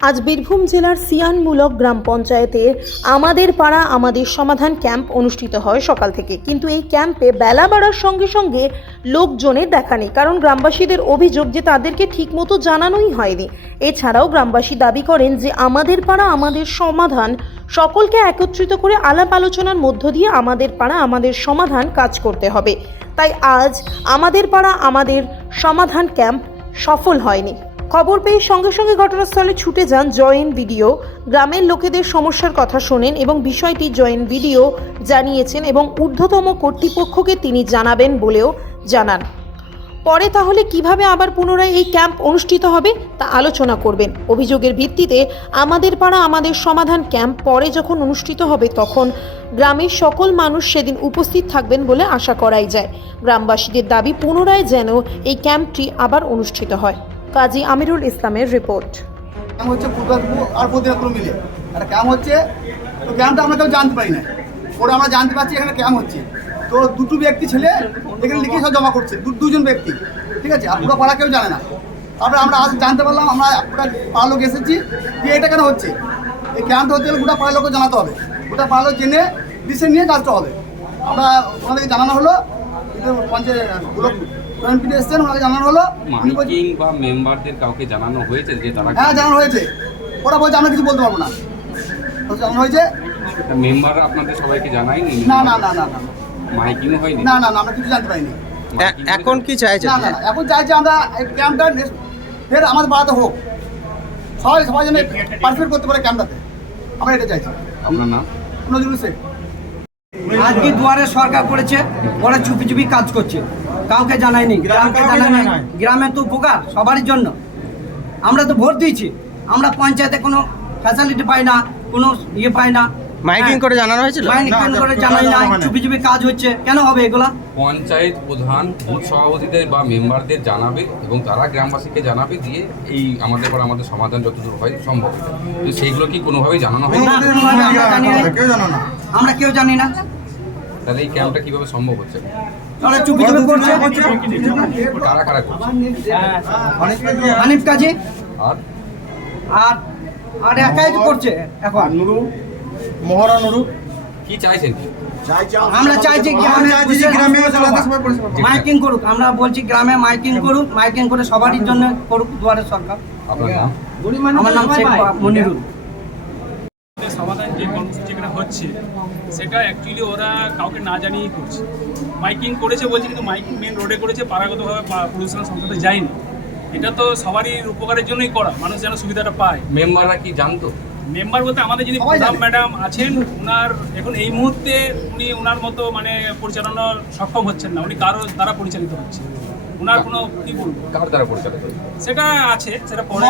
আজ বীরভূম জেলার সিয়ানমূলক গ্রাম পঞ্চায়েতের আমাদের পাড়া আমাদের সমাধান ক্যাম্প অনুষ্ঠিত হয় সকাল থেকে। কিন্তু এই ক্যাম্পে বেলা বাড়ার সঙ্গে সঙ্গে লোকজনের দেখা নেই, কারণ গ্রামবাসীদের অভিযোগ যে তাদেরকে ঠিকমতো জানানোই হয়নি। এছাড়াও গ্রামবাসী দাবি করেন যে আমাদের পাড়া আমাদের সমাধান সকলকে একত্রিত করে আলাপ আলোচনার মধ্য দিয়ে আমাদের পাড়া আমাদের সমাধান কাজ করতে হবে। তাই আজ আমাদের পাড়া আমাদের সমাধান ক্যাম্প সফল হয়নি। খবর পেয়ে সঙ্গে সঙ্গে ঘটনাস্থলে ছুটে যান জয়েন্ট ভিডিও, গ্রামের লোকেদের সমস্যার কথা শোনেন এবং বিষয়টি জয়েন্ট ভিডিও জানিয়েছেন এবং ঊর্ধ্বতম কর্তৃপক্ষকে তিনি জানাবেন বলেও জানান। পরে তাহলে কিভাবে আবার পুনরায় এই ক্যাম্প অনুষ্ঠিত হবে তা আলোচনা করবেন। অভিযোগের ভিত্তিতে আমাদের পাড়া আমাদের সমাধান ক্যাম্প পরে যখন অনুষ্ঠিত হবে তখন গ্রামের সকল মানুষ সেদিন উপস্থিত থাকবেন বলে আশা করাই যায়। গ্রামবাসীদের দাবি পুনরায় যেন এই ক্যাম্পটি আবার অনুষ্ঠিত হয়। কাজী আমিরুল ইসলামের রিপোর্ট। ক্যাম্প হচ্ছে পূর্বাদপুর আর বদিনাপুর মিলে একটা ক্যাম্প হচ্ছে। তো ক্যাম্পটা আমরা কেউ জানতে পারি না, ওরা আমরা জানতে পারছি এখানে ক্যাম্প হচ্ছে। তো দুটো ব্যক্তি ছেলে এখানে লিখে সব জমা করছে, দুজন ব্যক্তি, ঠিক আছে। আর পুরো পাড়া কেউ জানে না। তারপরে আমরা আজ জানতে পারলাম, আমরা গোটা পাড়ার লোক এসেছি যে এটা কেন হচ্ছে। এই ক্যাম্পটা হতে গেলে গোটা পাড়ার লোককে জানাতে হবে, গোটা পাড়ার লোক জেনে ডিসিশন নিয়ে কাজটা হবে। আমরা ওনাদেরকে জানানো হলো, পঞ্চায়েত এসছেন, ওনাকে জানানো হলো। মাইকিং বা মেম্বারদের কাউকে জানানো হয়েছে যে তারা? হ্যাঁ, জানানো হয়েছে। ওরা বলছে আমরা কিছু বলতে পারবো না। জানানো হয়েছে। মেম্বাররা আপনাদের সবাইকে জানায়নি? না না না না না, মাইকিংও হয়নি? না না না, আমরা কিছু জানতে পারিনি। এখন কি চাইছে? না না, এখন চাইছে আমরা এই ক্যাম্পটা ফের আমাদের বাড়াতে হোক, সবাই যেন পার্টিসিপেট করতে পারে ক্যাম্পটাতে, আমরা এটা চাইছি। আপনার নাম? নজরুল শেখ। আজকে দুয়ারে সরকার করেছে, ওরা চুপি চুপি কাজ করছে, কাউকে জানায়নি। গ্রামে তো উপকার সবারই জন্য। আমরা তো ভোট দিয়েছি, আমরা পঞ্চায়েতে কোনো ফ্যাসিলিটি পাই না, কোনো ইয়ে পাই না। মাইকিং করে জানানো হয়েছিল? মাইকিং করে জানাই না, চুপি চুপি কাজ হচ্ছে, কেন হবে এগুলা? পঞ্চায়েত প্রধান বুথ সভাপতিদের বা মেম্বারদের জানাবে এবং তারা গ্রামবাসীকে জানাবে, দিয়ে এই আমাদের পর আমাদের সমাধান যতদূর হয় সম্ভব। তো সেইগুলো কি কোনোভাবেই জানানো হয় না? আমরা কেউ জানি না। তাহলে এই ক্যাম্পটা কিভাবে সম্ভব হচ্ছে? ওরা চুপি চুপি করছে। কারা কারা করছে? হানিফ কাজী আর আর আর একাই তো করছে এখন। মহারা নুরু। কি চাইছেন? আমরা চাইছি গ্রামে মাইকিং করুক। আমরা বলছি গ্রামে মাইকিং করুক, মাইকিং করে সবারই জন্য করুক দুয়ারে সরকার। আপনার নাম? আমার নাম শেখ মনিরুল। সমাধান যে কর্মসূচি এখানে হচ্ছে সেটা অ্যাকচুয়ালি ওরা কাউকে না জানিয়েই করছে। মাইকিং করেছে বলছে, কিন্তু মাইকিং মেন রোডে করেছে, পাড়াগতভাবে পৌরসভা সংসদে যায়নি। এটা তো সবারই উপকারের জন্যই করা, মানুষ যেন সুবিধাটা পায়। মেম্বাররা কি জানতো? মেম্বার বলতে আমাদের যিনি প্রধান ম্যাডাম আছেন, ওনার এখন এই মুহূর্তে উনি ওনার মতো মানে পরিচালনার সক্ষম হচ্ছেন না, উনি কারো দ্বারা পরিচালিত হচ্ছে। ওনার কোনো কি বলবো, কার দ্বারা পরিচালিত? সেটা আছে, সেটা পরে।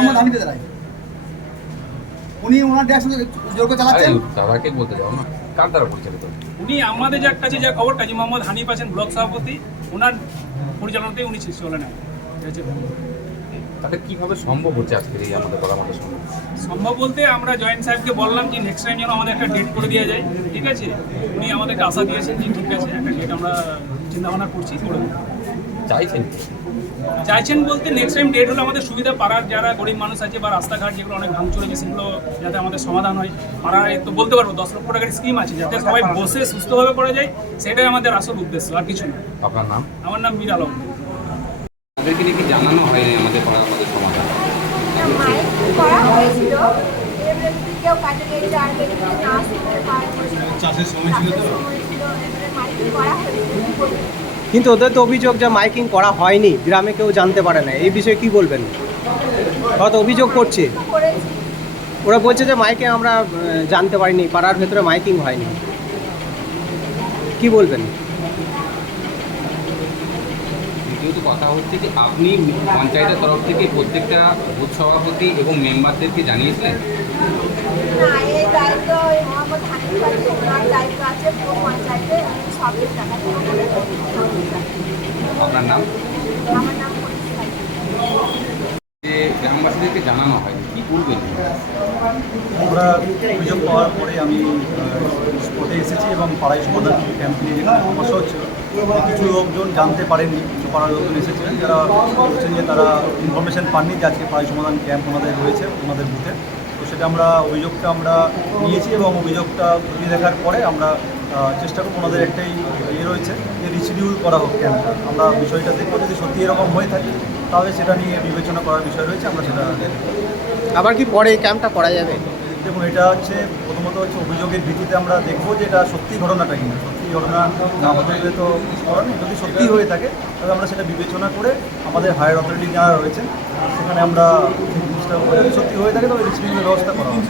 উনি ওনার সঙ্গে যোগ্য চালাচ্ছেন। দাদাকে বলতে যাও না, কার দ্বারা পরিচালিত? উনি আমাদের যার কাছে যা খবর, কাজী মোহাম্মদ হানিফ আছেন ব্লক সভাপতি, ওনার পরিচালনাতেই উনি চলে নেন। তাহলে কিভাবে সম্ভব হচ্ছে আজকের এই আমাদের আমাদের সম্ভব? সম্ভব বলতে আমরা জয়েন্ট সাহেবকে বললাম যে নেক্সট টাইম যেন আমাদের একটা ডেট করে দেওয়া যায়, ঠিক আছে। উনি আমাদেরকে আশা দিয়েছেন যে ঠিক আছে, একটা ডেট আমরা চিন্তাভাবনা করছি, করে দেবো। চাইছেন বলতে নেক্সট টাইম ডেট হলে আমাদের সুবিধা, পাড়ার যারা গরিব মানুষ আছে বা রাস্তাঘাট যেগুলো অনেক ভাঙচুর হয়েছে সেগুলো যাতে আমাদের সমাধান হয়। পাড়ায় তো বলতে পারবো 10 লক্ষ টাকার স্কিম আছে, যাতে সবাই বসে সুস্থভাবে করা যায়, সেটাই আমাদের আসল উদ্দেশ্য, আর কিছু না। আপনার নাম? আমার নাম মীর আলম। তাদেরকে নাকি জানানো হয়নি আমাদের পাড়া আমাদের সমাধান? করা হয়েছিল, কেউ কাজে গেছে আর কেউ না আসতে পারছে, চাষের সময় ছিল তো মাইকিং করা হয়েছিল। কিন্তু ওদের তো অভিযোগ যে মাইকিং করা হয়নি, গ্রামে কেউ জানতে পারে না। এই বিষয়ে কি বলবেন? হয়তো অভিযোগ করছে, ওরা বলছে যে মাইকিং আমরা জানতে পারিনি, পাড়ার ভেতরে মাইকিং হয়নি। কি বলবেন? দ্বিতীয়ত কথা হচ্ছে যে আপনি পঞ্চায়েতের তরফ থেকে প্রত্যেকটা বুথ সভাপতি এবং মেম্বারদেরকে জানিয়েছিলেন? না, এই দায়িত্ব মোহাম্মদ হানিফ আছে, ওনার দায়িত্ব আছে পুরো পঞ্চায়েতে সব জায়গায়। আপনার নাম? আমার নাম যে গ্রামবাসীদেরকে জানানো হয়, কি বলবেন? আমরা অভিযোগ পাওয়ার পরে আমি স্পটে এসেছি এবং পাড়ায় সমাধান ক্যাম্প নিয়ে যেখানে সমস্যা হচ্ছিল কিছু লোকজন জানতে পারেননি, কিছু পাড়ার লোকজন এসেছিলেন যারা বলছেন যে তারা ইনফরমেশন পাননি যে আজকে পাড়ায় সমাধান ক্যাম্প ওনাদের রয়েছে ওনাদের বুথে। তো সেটা অভিযোগটা আমরা নিয়েছি এবং অভিযোগটা খতিয়ে দেখার পরে আমরা চেষ্টা করব ওনাদের একটাই রয়েছে যে রিশিডিউল করা হোক ক্যাম্পটা। আমরা বিষয়টা দেখবো, যদি সত্যি এরকম হয়ে থাকে তাহলে সেটা নিয়ে বিবেচনা করার বিষয় রয়েছে, আমরা সেটা দেখব। আবার কি পরে এই ক্যাম্পটা করা যাবে? দেখুন, এটা প্রথমত অভিযোগের ভিত্তিতে আমরা দেখবো যে এটা সত্যি ঘটনাটা কিনা। সত্যি ঘটনা না হতে গেলে তো কিছু করার নেই। যদি সত্যি হয়ে থাকে তাহলে আমরা সেটা বিবেচনা করে আমাদের হায়ার অথরিটি যারা রয়েছে সেখানে আমরা সেই জিনিসটা সত্যি হয়ে থাকে তবে রিসিভিংয়ের ব্যবস্থা করা হবে।